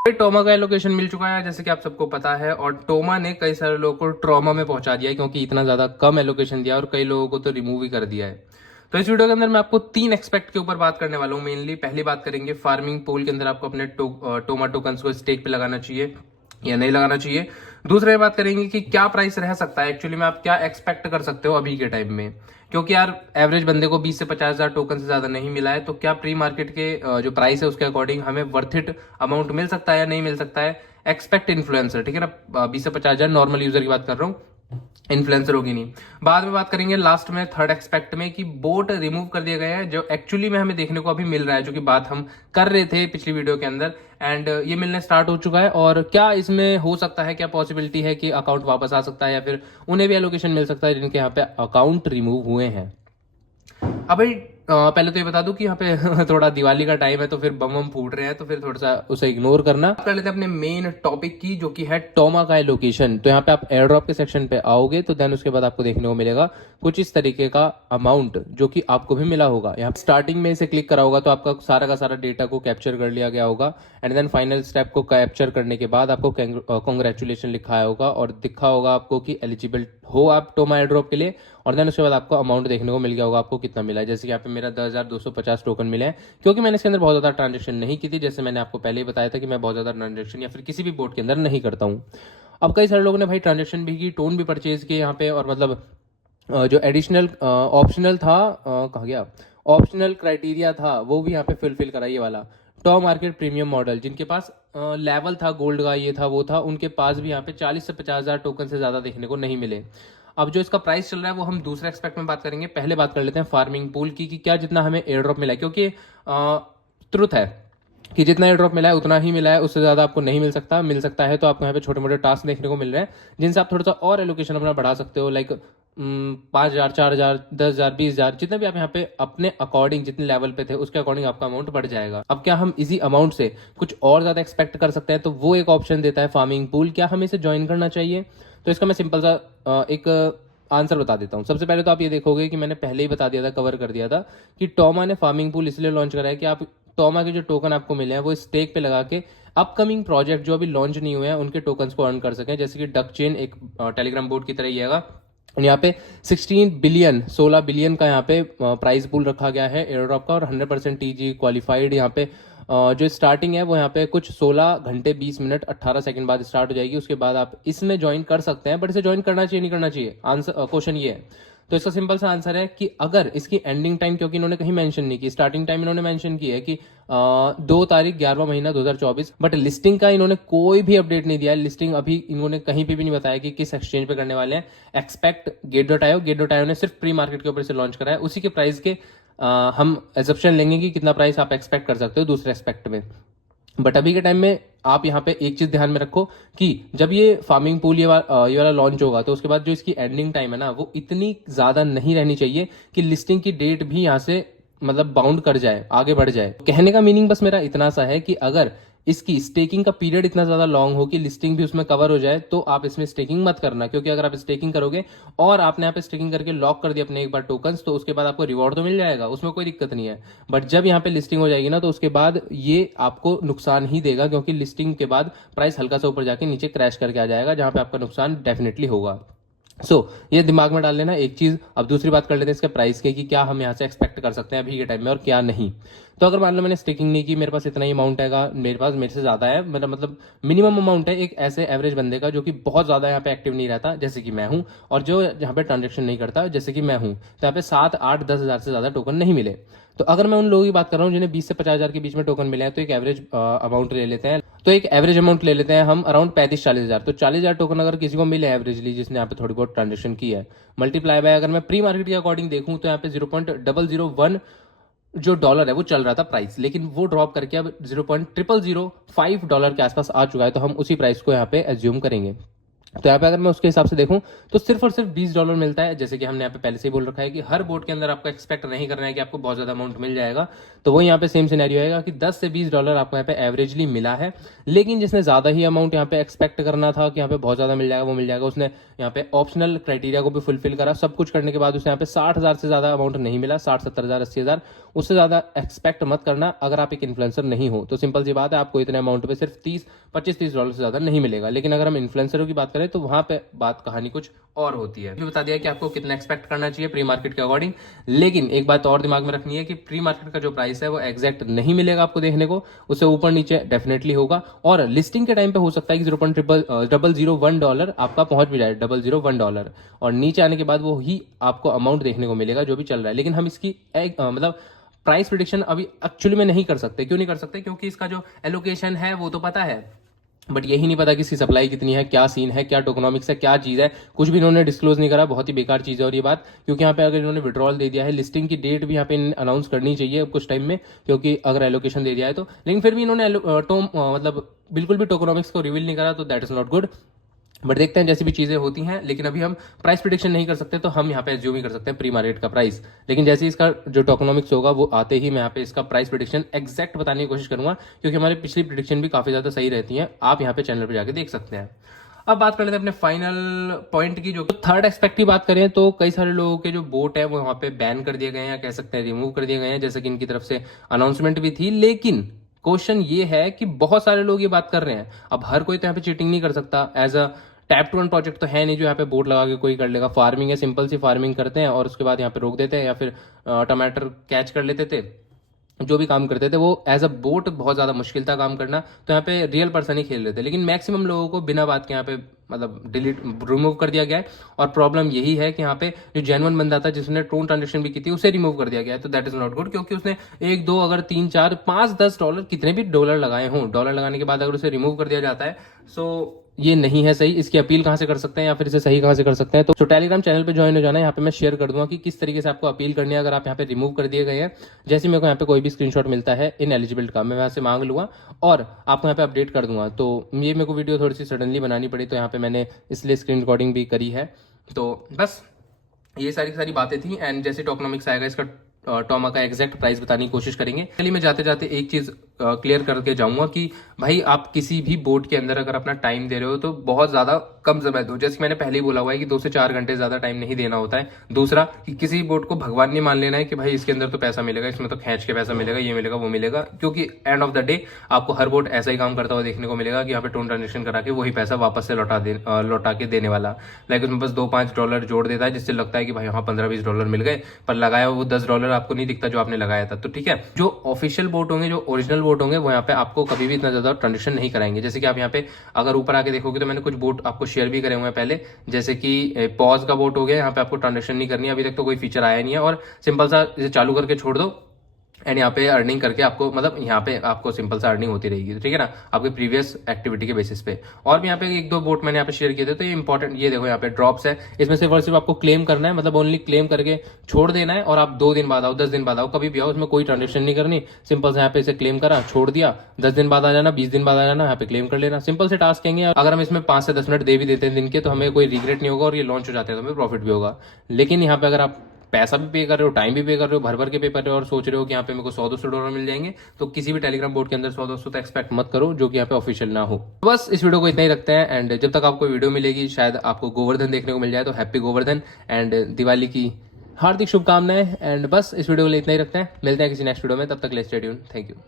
टोमा का एलोकेशन मिल चुका है जैसे कि आप सबको पता है, और टोमा ने कई सारे लोगों को ट्रॉमा में पहुंचा दिया है क्योंकि इतना ज्यादा कम एलोकेशन दिया और कई लोगों को तो रिमूव ही कर दिया है। तो इस वीडियो के अंदर मैं आपको 3 एक्सपेक्ट के ऊपर बात करने वाला हूँ। मेनली पहली बात करेंगे फार्मिंग पूल के अंदर आपको अपने टोमा टोकन्स को स्टेक पे लगाना चाहिए या नहीं लगाना चाहिए। दूसरे बात करेंगे कि क्या प्राइस रह सकता है, एक्चुअली में आप क्या एक्सपेक्ट कर सकते हो अभी के टाइम में, क्योंकि यार एवरेज बंदे को 20 से 50 हजार टोकन से ज्यादा नहीं मिला है। तो क्या प्री मार्केट के जो प्राइस है उसके अकॉर्डिंग हमें वर्थ इट अमाउंट मिल सकता है या नहीं मिल सकता है। एक्सपेक्ट इन्फ्लुएंसर, ठीक है ना, 20 से 50 हजार नॉर्मल यूजर की बात कर रहा हूँ, इन्फ्लुएंसर होगी नहीं। बाद में बात करेंगे लास्ट में थर्ड एक्सपेक्ट में कि बोट रिमूव कर दिया गया है, जो एक्चुअली में हमें देखने को अभी मिल रहा है, जो कि बात हम कर रहे थे पिछली वीडियो के अंदर, एंड ये मिलने स्टार्ट हो चुका है। और क्या इसमें हो सकता है, क्या पॉसिबिलिटी है कि अकाउंट वापस आ सकता है या फिर उन्हें भी एलोकेशन मिल सकता है जिनके यहाँ पे अकाउंट रिमूव हुए हैं। अब भाई पहले तो ये बता दूं कि यहाँ पे थोड़ा दिवाली का टाइम है तो फिर बम बम फूट रहे हैं, तो फिर थोड़ा सा उसे इग्नोर करना। कर लेते हैं अपने मेन टॉपिक की, जो कि है टोमा का एलोकेशन। तो यहाँ पे आप एयर ड्रॉप के सेक्शन पे आओगे तो देन उसके बाद आपको देखने को मिलेगा कुछ इस तरीके का अमाउंट, जो कि आपको भी मिला होगा। यहाँ स्टार्टिंग में इसे क्लिक करा होगा तो आपका सारा का सारा डेटा को कैप्चर कर लिया गया होगा, एंड देन फाइनल स्टेप को कैप्चर करने के बाद आपको कॉन्ग्रेचुलेशन लिखा होगा और दिखा होगा आपको कि एलिजिबल हो आप टोमा एयर ड्रॉप के लिए। और देन उसके बाद आपको अमाउंट देखने को मिल गया होगा आपको कितना मिला है। जैसे कि यहाँ पे मेरा 10,250 टोकन मिले हैं, क्योंकि मैंने इसके अंदर बहुत ज्यादा ट्रांजेक्शन नहीं की थी। जैसे मैंने आपको पहले ही बताया था कि मैं बहुत ज्यादा ट्रांजेक्शन या फिर किसी भी बोर्ड के अंदर नहीं करता हूँ। अब कई सारे लोगों ने भाई ट्रांजेक्शन भी की, टोन भी परचेज किए यहाँ पे, और मतलब जो एडिशनल ऑप्शनल था, कहा गया ऑप्शनल क्राइटेरिया था, वो भी यहाँ पे फिलफिल करा। ये वाला टॉप मार्केट प्रीमियम मॉडल, जिनके पास लेवल था गोल्ड का, ये था वो था, उनके पास भी यहाँ पे 40 से 50 हजार टोकन से ज्यादा देखने को नहीं मिले। अब जो इसका प्राइस चल रहा है वो हम दूसरे एक्सपेक्ट में बात करेंगे। पहले बात कर लेते हैं फार्मिंग पूल की, कि क्या जितना हमें एयर ड्रॉप मिला है, क्योंकि ट्रुथ है कि जितना एयर ड्रॉप मिला है उतना ही मिला है, उससे ज्यादा आपको नहीं मिल सकता। मिल सकता है तो आपको यहाँ पे छोटे मोटे टास्क देखने को मिल रहे हैं जिनसे आप थोड़ा सा और एलोकेशन अपना बढ़ा सकते हो, लाइक 5 हजार, 4 हजार, 10 हजार, 20 हजार, जितने भी आप यहाँ पे अपने अकॉर्डिंग जितने लेवल पे थे उसके अकॉर्डिंग आपका अमाउंट बढ़ जाएगा। अब क्या हम इसी अमाउंट से कुछ और ज्यादा एक्सपेक्ट कर सकते हैं, तो वो एक ऑप्शन देता है फार्मिंग पूल। क्या हमें इसे ज्वाइन करना चाहिए? तो इसका मैं सिंपल सा एक आंसर बता देता हूँ। सबसे पहले तो आप ये देखोगे कि मैंने पहले ही बता दिया था, कवर कर दिया था, कि टोमा ने फार्मिंग पूल इसलिए लॉन्च करा है कि आप टोमा के जो टोकन आपको मिले हैं वो स्टेक पे लगा के अपकमिंग प्रोजेक्ट जो अभी लॉन्च नहीं हुए हैं उनके टोकन्स को अर्न कर सकें। जैसे कि डक चेन एक टेलीग्राम बोर्ड की तरह ही है, यहाँ पे 16 बिलियन का यहाँ पे प्राइस पूल रखा गया है एयर ड्रॉप का, और 100% टीजी क्वालिफाइड यहाँ पे जो स्टार्टिंग है वो यहाँ पे कुछ 16 घंटे 20 मिनट 18 सेकंड बाद स्टार्ट हो जाएगी। उसके बाद आप इसमें ज्वाइन कर सकते हैं, बट इसे ज्वाइन करना चाहिए नहीं करना चाहिए, आंसर क्वेश्चन ये है। तो इसका सिंपल सा आंसर है कि अगर इसकी एंडिंग टाइम, क्योंकि इन्होंने कहीं मेंशन नहीं की, स्टार्टिंग टाइम इन्होंने मेंशन की है कि 2 तारीख 11वां महीना 2024, बट लिस्टिंग का इन्होंने कोई भी अपडेट नहीं दिया है। लिस्टिंग अभी इन्होंने कहीं पे भी नहीं बताया कि किस एक्सचेंज पे करने वाले हैं। एक्सपेक्ट गेट.आईओ ने सिर्फ प्री मार्केट के ऊपर से लॉन्च करा है, उसी के प्राइस के हम एजप्शन लेंगे कि कितना प्राइस आप एक्सपेक्ट कर सकते हो दूसरे एक्सपेक्ट में। बट अभी के टाइम में आप यहाँ पे एक चीज ध्यान में रखो कि जब ये फार्मिंग पूल ये वाला लॉन्च होगा तो उसके बाद जो इसकी एंडिंग टाइम है ना वो इतनी ज्यादा नहीं रहनी चाहिए कि लिस्टिंग की डेट भी यहाँ से मतलब बाउंड कर जाए, आगे बढ़ जाए। कहने का मीनिंग बस मेरा इतना सा है कि अगर इसकी स्टेकिंग का पीरियड इतना ज्यादा लॉन्ग हो कि लिस्टिंग भी उसमें कवर हो जाए तो आप इसमें स्टेकिंग मत करना, क्योंकि अगर आप स्टेकिंग करोगे और आपने यहाँ पे स्टेकिंग करके लॉक कर दिया अपने एक बार टोकन्स, तो उसके बाद आपको रिवॉर्ड तो मिल जाएगा, उसमें कोई दिक्कत नहीं है। बट जब यहाँ पे लिस्टिंग हो जाएगी ना तो उसके बाद ये आपको नुकसान ही देगा, क्योंकि लिस्टिंग के बाद प्राइस हल्का सा ऊपर जाके नीचे क्रैश करके आ जाएगा, जहां पे आपका नुकसान डेफिनेटली होगा। ये दिमाग में डाल लेना एक चीज। अब दूसरी बात कर लेते हैं इसके प्राइस के, कि क्या हम यहाँ से एक्सपेक्ट कर सकते हैं अभी के टाइम में और क्या नहीं। तो अगर मान लो मैंने स्टेकिंग नहीं की, मेरे पास इतना ही अमाउंट है, मेरे से ज्यादा है, मेरा मतलब मिनिमम अमाउंट है एक ऐसे एवरेज बंदे का जो कि बहुत ज्यादा यहाँ पे एक्टिव नहीं रहता जैसे कि मैं हूँ, और जो यहाँ पे ट्रांजेक्शन नहीं करता जैसे कि मैं हूँ, तो यहाँ पे 7, 8, 10 हजार से ज्यादा टोकन नहीं मिले। तो अगर मैं उन लोगों की बात कर रहा हूँ जिन्हें 20 से 50 हजार के बीच में टोकन मिले हैं, तो एक एवरेज अमाउंट ले लेते हैं। तो एक एवरेज अमाउंट ले लेते हैं हम अराउंड 35-40 हजार। तो 40 हजार टोकन अगर किसी को मिले एवरेजली, जिसने यहाँ पे थोड़ी बहुत ट्रांजेक्शन की है, मल्टीप्लाई बाय अगर मैं प्री मार्केट के अकॉर्डिंग देखूं तो यहाँ पे 0.001 जो डॉलर है वो चल रहा था प्राइस, लेकिन वो ड्रॉप करके अब 0.0005 डॉलर के आसपास आ चुका है। तो हम उसी प्राइस को यहाँ पे एज्यूम करेंगे। तो यहाँ पे अगर मैं उसके हिसाब से देखूं तो सिर्फ और सिर्फ $20 मिलता है। जैसे कि हमने यहाँ पे पहले से ही बोल रखा है कि हर बोट के अंदर आपको एक्सपेक्ट नहीं करना है कि आपको बहुत ज़्यादा अमाउंट मिल जाएगा। तो वो यहाँ पे सेम सिनेरियो आएगा कि $10 से $20 आपको यहाँ पे एवरेजली मिला है। लेकिन जिसने ज़्यादा ही अमाउंट यहाँ पे एक्सपेक्ट करना था कि यहाँ पे बहुत ज़्यादा मिल जाएगा, वो मिल जाएगा, उसने यहाँ पे ऑप्शनल क्राइटेरिया को भी फुलफिल करा, सब कुछ करने के बाद उसे यहाँ पे 60,000 से ज़्यादा अमाउंट नहीं मिला, 60, 70,000, 80,000, उससे ज़्यादा एक्सपेक्ट मत करना अगर आप एक इन्फ्लुएंसर नहीं हो। तो सिंपल सी बात है, आपको इतने अमाउंट पे सिर्फ 25-30 डॉलर से ज़्यादा नहीं मिलेगा। लेकिन अगर हम इन्फ्लुएंसरों की बात करें तो वहाँ पे बात कहानी कुछ और होती है। भी बता दिया कि आपको कितना एक्सपेक्ट करना चाहिए प्री मार्केट के अकॉर्डिंग। लेकिन एक बात और दिमाग में रखनी है कि प्री मार्केट का जो प्राइस है वो एग्जैक्ट नहीं मिलेगा आपको देखने को, उससे ऊपर नीचे डेफिनेटली होगा। और लिस्टिंग के टाइम पे हो सकता है कि $0.001 आपका पहुंच भी जाए, $0.001, और नीचे आने के बाद वो ही आपको अमाउंट देखने को मिलेगा जो भी चल रहा है। लेकिन हम इसकी मतलब प्राइस प्रिडिक्शन अभी एक्चुअली में नहीं कर सकते। क्यों नहीं कर सकते? क्योंकि इसका जो एलोकेशन है वो तो पता है, बट यही नहीं पता कि इसकी सप्लाई कितनी है, क्या सीन है, क्या टोकनॉमिक्स है, क्या चीज़ है, कुछ भी इन्होंने डिस्क्लोज नहीं करा। बहुत ही बेकार चीज़ है और ये बात, क्योंकि यहाँ पे अगर इन्होंने विड्रॉल दे दिया है, लिस्टिंग की डेट भी यहाँ पे अनाउंस करनी चाहिए कुछ टाइम में, क्योंकि अगर एलोकेशन दे दिया है तो। लेकिन फिर भी इन्होंने मतलब बिल्कुल भी टोकनॉमिक्स को रिवील नहीं करा, तो that is not good. But देखते हैं जैसी भी चीज़ें होती हैं। लेकिन अभी हम प्राइस प्रिडिक्शन नहीं कर सकते, तो हम यहाँ पे एज्यूम ही कर सकते हैं प्री मार्केट का प्राइस। लेकिन जैसे इसका जो टोकनॉमिक्स होगा वो आते ही मैं यहाँ पे इसका प्राइस प्रिडिक्शन एग्जैक्ट बताने की कोशिश करूंगा, क्योंकि हमारी पिछली प्रिडिक्शन भी काफ़ी ज़्यादा सही रहती हैं। आप यहाँ पे चैनल पर जाके देख सकते हैं। अब बात कर लेते हैं अपने फाइनल पॉइंट की। जो थर्ड एस्पेक्ट की बात करें तो कई सारे लोगों के जो बोट है वो वहाँ पे बैन कर दिए गए हैं, या कह सकते हैं रिमूव कर दिए गए हैं, जैसे कि इनकी तरफ से अनाउंसमेंट भी थी। लेकिन क्वेश्चन ये है कि बहुत सारे लोग ये बात कर रहे हैं। अब हर कोई तो यहाँ पे चीटिंग नहीं कर सकता। As a tap to earn project तो है नहीं जो यहाँ पे बोट लगा के कोई कर लेगा। फार्मिंग है, सिंपल सी फार्मिंग करते हैं और उसके बाद यहाँ पे रोक देते हैं, या फिर टमाटर कैच कर लेते थे, जो भी काम करते थे वो एज अ बोट बहुत ज़्यादा मुश्किल था काम करना। तो यहाँ पे रियल पर्सन ही खेल रहे थे। लेकिन मैक्सिमम लोगों को बिना बात के यहाँ पे मतलब डिलीट रिमूव कर दिया गया है। और प्रॉब्लम यही है कि यहाँ पे जो जेन्युइन बंदा था जिसने ट्रोन ट्रांजेक्शन भी की थी उसे रिमूव कर दिया गया है। तो दैट इज नॉट गुड, क्योंकि उसने 1, 2, अगर 3, 4, 5, $10 कितने भी डॉलर लगाए हों, डॉलर लगाने के बाद अगर उसे रिमूव कर दिया जाता है, सो ये नहीं है सही। इसकी अपील कहाँ से कर सकते हैं या फिर इसे सही कहाँ से कर सकते हैं? तो टेलीग्राम चैनल पे ज्वाइन हो जाना है। यहाँ पे मैं शेयर कर दूंगा कि किस तरीके से आपको अपील करनी है अगर आप यहाँ पे रिमूव कर दिए गए हैं। जैसे मेरे को यहाँ पे कोई भी स्क्रीनशॉट मिलता है इन एलिजिबल का, मैं वहाँ से मांग लूंगा और आपको यहाँ पे अपडेट कर दूंगा। तो ये मेरे को वीडियो थोड़ी सी सडनली बनानी पड़ी, तो यहाँ पे मैंने इसलिए स्क्रीन रिकॉर्डिंग भी करी है। तो बस ये सारी बातें थी। एंड जैसे टोकनॉमिक्स आएगा इसका टॉमा का एग्जैक्ट प्राइस बताने की कोशिश करेंगे। चलिए मैं जाते जाते एक चीज क्लियर करके जाऊंगा कि भाई आप किसी भी बोट के अंदर अगर अपना टाइम दे रहे हो तो बहुत ज्यादा कम समय दो। जैसे मैंने पहले ही बोला हुआ है कि 2 से 4 घंटे ज्यादा टाइम नहीं देना होता है। दूसरा कि किसी बोट को भगवान नहीं मान लेना है कि भाई इसके अंदर तो पैसा मिलेगा, इसमें तो खींच के पैसा मिलेगा, ये मिलेगा वो मिलेगा, क्योंकि एंड ऑफ द डे आपको हर बोट ऐसा ही काम करता हुआ देखने को मिलेगा कि यहाँ पे टोन ट्रांजेक्शन करा के वही पैसा वापस से लौटा के देने वाला। लाइक उसमें बस $2-5 जोड़ देता है, जिससे लगता है कि भाई हाँ $15-20 मिल गए, पर लगाया वो $10 आपको नहीं दिखता जो आपने लगाया था। तो ठीक है, जो ऑफिशियल बोट होंगे, जो ओरिजिनल बोट होंगे, वो यहाँ पे आपको कभी भी इतना ज्यादा ट्रांजेक्शन नहीं कराएंगे। जैसे कि आप यहाँ पे अगर ऊपर आके देखोगे तो मैंने कुछ बोट आपको शेयर भी करे हुए हैं पहले, जैसे कि पॉज का बोट हो गया। यहाँ पे आपको ट्रांजेक्शन नहीं करनी है, अभी तक तो कोई फीचर आया नहीं है, और सिंपल सा इसे चालू करके छोड़ दो एंड यहाँ पे अर्निंग करके आपको मतलब यहाँ पे आपको सिंपल सा अर्निंग होती रहेगी। ठीक है ना, आपके प्रीवियस एक्टिविटी के बेसिस पे। और भी यहाँ पे 1-2 बोट मैंने यहाँ पे शेयर किए थे। तो ये इंपॉर्टेंट, ये देखो यहाँ पे ड्रॉप्स है, इसमें सिर्फ और सिर्फ आपको क्लेम करना है, मतलब ओनली क्लेम करके छोड़ देना है। और आप 2 दिन बाद आओ, 10 दिन बाद आओ, कभी भी आओ, उसमें कोई ट्रांजेक्शन नहीं करनी। सिंपल से यहाँ पे इसे क्लेम करा, छोड़ दिया, 10 दिन बाद आ जाना, 20 दिन बाद आ जाना, यहाँ पे क्लेम कर लेना। सिंपल से टास्क कहेंगे। अगर हम इसमें 5 से 10 मिनट दे भी देते हैं दिन के तो हमें कोई रिग्रेट नहीं होगा, और ये लॉन्च हो जाते हैं तो हमें प्रॉफिट भी होगा। लेकिन यहाँ पे अगर आप पैसा भी पे कर रहे हो, टाइम भी पे कर रहे हो, भर भर के पे कर रहे हो, और सोच रहे हो कि यहाँ पे मेरे को $100-200 मिल जाएंगे, तो किसी भी टेलीग्राम बोर्ड के अंदर 100-200 तो एक्सपेक्ट मत करो जो कि यहाँ पे ऑफिशियल ना हो। बस इस वीडियो को इतना ही रखते हैं। एंड जब तक आपको वीडियो मिलेगी शायद आपको गोवर्धन देखने को मिल जाए, तो हैप्पी गोवर्धन एंड दिवाली की हार्दिक शुभकामनाएं। एंड बस इस वीडियो को इतना ही रखते हैं, मिलते हैं किसी नेक्स्ट वीडियो में, तब तक ले स्टे ट्यून्ड। Thank you.